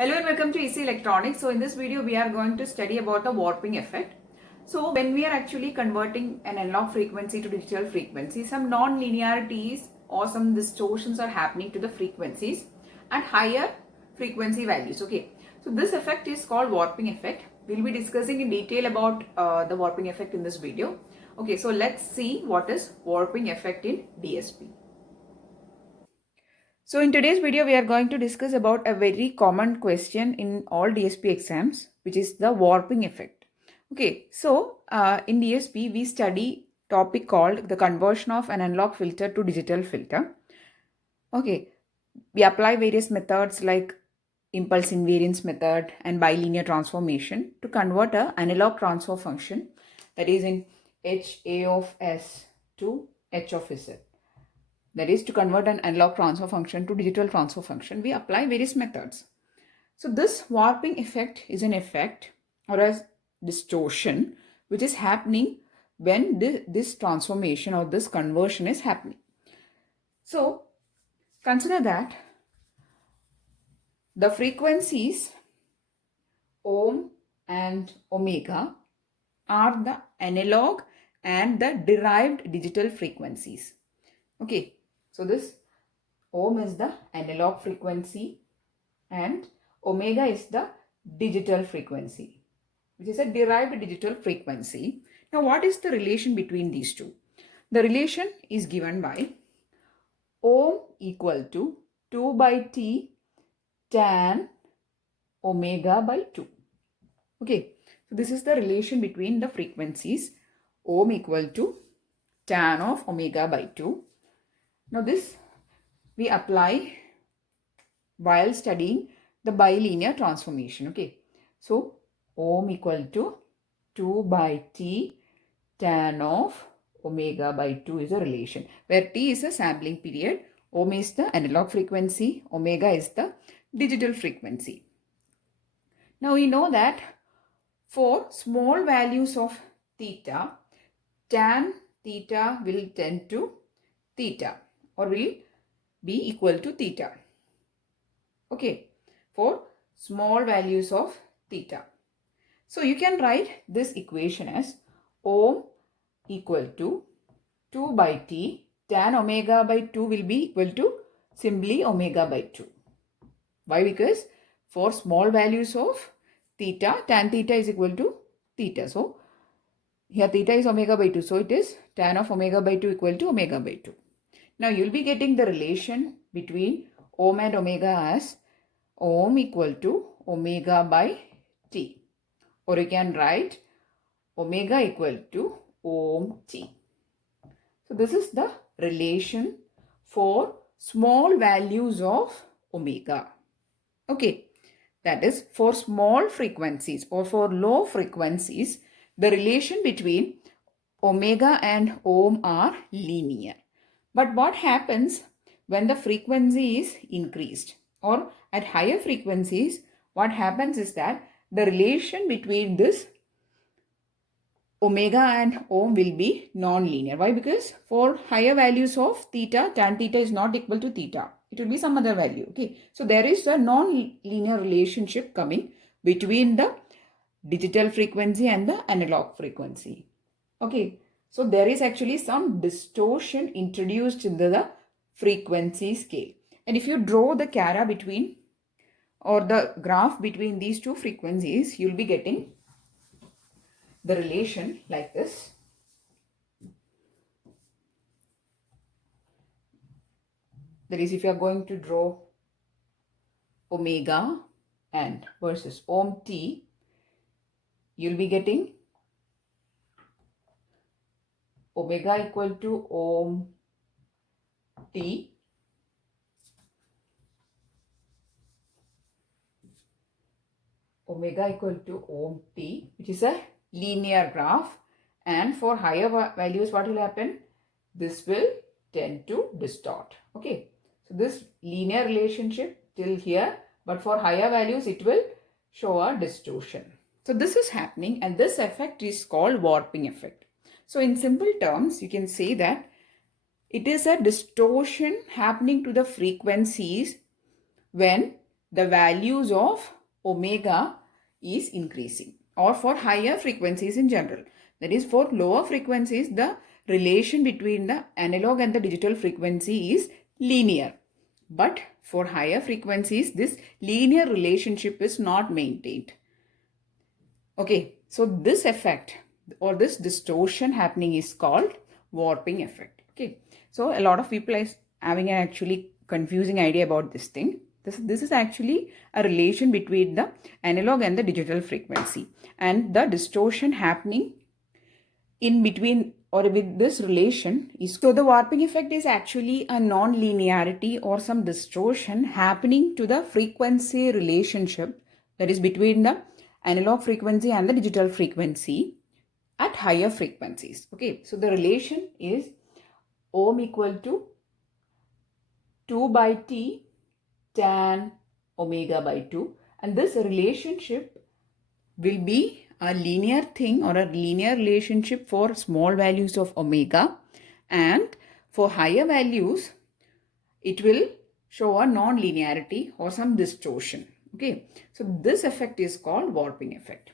Hello and welcome to EC Electronics. So in this video we are going to study about the warping effect. So when we are actually converting an analog frequency to digital frequency, some non-linearities or some distortions are happening to the frequencies at higher frequency values. Okay, so this effect is called warping effect. We'll be discussing in detail about the warping effect in this video. Okay, so let's see what is warping effect in DSP. So in today's video, we are going to discuss about a very common question in all DSP exams, which is the warping effect. Okay, so in DSP, we study topic called the conversion of an analog filter to digital filter. Okay, we apply various methods like impulse invariance method and bilinear transformation to convert a analog transfer function that is in HA of S to H of Z. That is to convert an analog transfer function to digital transfer function, we apply various methods. So this warping effect is an effect or a distortion which is happening when this transformation or this conversion is happening. So consider that the frequencies ohm and omega are the analog and the derived digital frequencies. Okay, so this ohm is the analog frequency and omega is the digital frequency, which is a derived digital frequency. Now, what is the relation between these two? The relation is given by ohm equal to 2 by T tan omega by 2. Okay, so this is the relation between the frequencies ohm equal to tan of omega by 2. Now, this we apply while studying the bilinear transformation. Okay, so ohm equal to 2 by T tan of omega by 2 is a relation where T is a sampling period, ohm is the analog frequency, omega is the digital frequency. Now we know that for small values of theta, tan theta will tend to theta or will be equal to theta. Okay, for small values of theta. So you can write this equation as ohm equal to 2 by T tan omega by 2 will be equal to simply omega by 2. Why? Because for small values of theta, tan theta is equal to theta. So here theta is omega by 2. So it is tan of omega by 2 equal to omega by 2. Now you will be getting the relation between ohm and omega as ohm equal to omega by T. Or you can write omega equal to ohm T. So this is the relation for small values of omega. Okay, that is for small frequencies or for low frequencies, the relation between omega and ohm are linear. But what happens when the frequency is increased or at higher frequencies, what happens is that the relation between this omega and ohm will be non-linear. Why? Because for higher values of theta, tan theta is not equal to theta. It will be some other value. Okay. So there is a non-linear relationship coming between the digital frequency and the analog frequency. Okay. So there is actually some distortion introduced into the frequency scale. And if you draw the cara between or the graph between these two frequencies, you'll be getting the relation like this. That is, if you are going to draw omega and versus ohm T, you'll be getting omega equal to ohm T omega equal to ohm T, which is a linear graph, and for higher values what will happen? This will tend to distort. Okay, so this linear relationship till here, but for higher values it will show a distortion. So this is happening and this effect is called warping effect. So in simple terms you can say that it is a distortion happening to the frequencies when the values of omega is increasing, or for higher frequencies in general. That is, for lower frequencies, the relation between the analog and the digital frequency is linear. But for higher frequencies, this linear relationship is not maintained. Okay, so this effect or this distortion happening is called warping effect. Okay, so a lot of people are having an actually confusing idea about this thing. This is actually a relation between the analog and the digital frequency, and the distortion happening in between or with this relation is, so the warping effect is actually a non-linearity or some distortion happening to the frequency relationship, that is between the analog frequency and the digital frequency at higher frequencies. Okay, so the relation is ohm equal to 2 by t tan omega by 2, and this relationship will be a linear thing or a linear relationship for small values of omega, and for higher values it will show a non-linearity or some distortion. Okay, so this effect is called warping effect.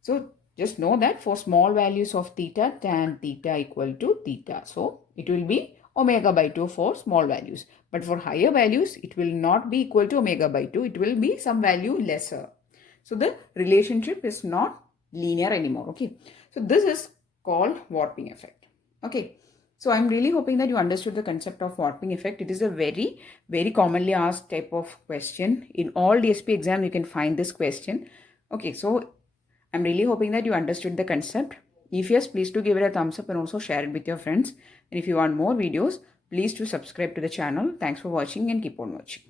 So just know that for small values of theta, tan theta equal to theta, so it will be omega by 2 for small values, but for higher values it will not be equal to omega by 2, it will be some value lesser. So the relationship is not linear anymore. Okay, so this is called warping effect. Okay, so I'm really hoping that you understood the concept of warping effect. It is a very commonly asked type of question. In all DSP exam you can find this question. Okay, so I'm really hoping that you understood the concept. If yes, please do give it a thumbs up and also share it with your friends. And if you want more videos, please do subscribe to the channel. Thanks for watching and keep on watching.